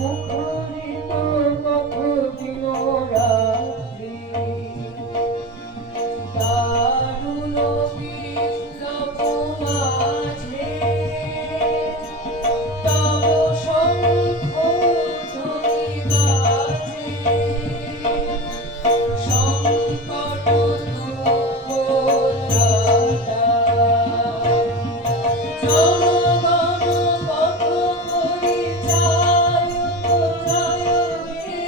মুখরিত কতদিন রাত্রি দারুণ বিপ্লব মাঝে তব শঙ্খ ধ্বনি বাজে সংকট দুঃখ ত্রাতা জনগণ পথ পরিচায়ক জয় হে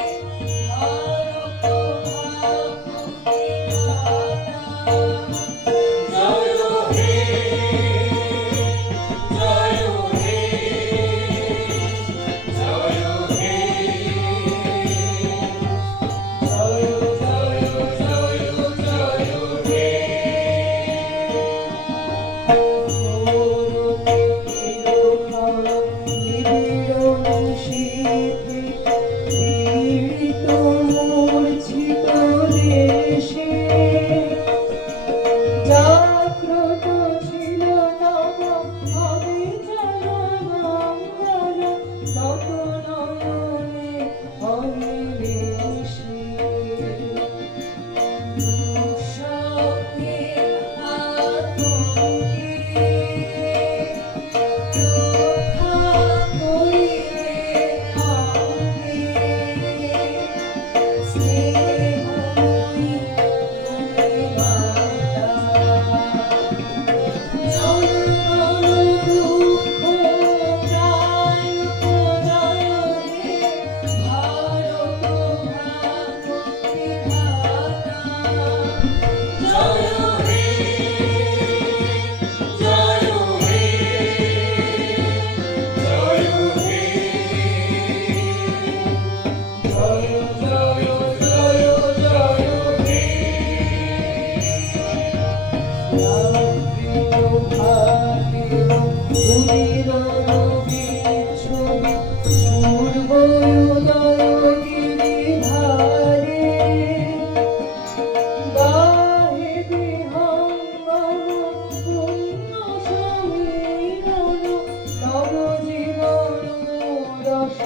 ভারত ভাবুকি ধাতা জয় হে জয় হে জয় হে জয় জয় জয় জয় হে পীড়িত মূর্ছিত দেশে জাগ্রত ছিল তব অবিচল মঙ্গল তব নয়নে অনিমেষে দুঃস্বপ্নে আতঙ্কে রক্ষা করিলে আমাকে স্নেহময়ী তুমি মাতা জনগণ দুঃখ ত্রায়ক জয় হে ভারত ভাবুকি ধাতা জয় হে জয় হে জয় হে জয় জয় জয় জয় হে রাত্রিও ভাতিও উদিরন বিচ্ছুরি পূর্বোদয় গিরিধারে গাহে বিহঙ্গম পুণ্য সমীরণ তব জীবন রস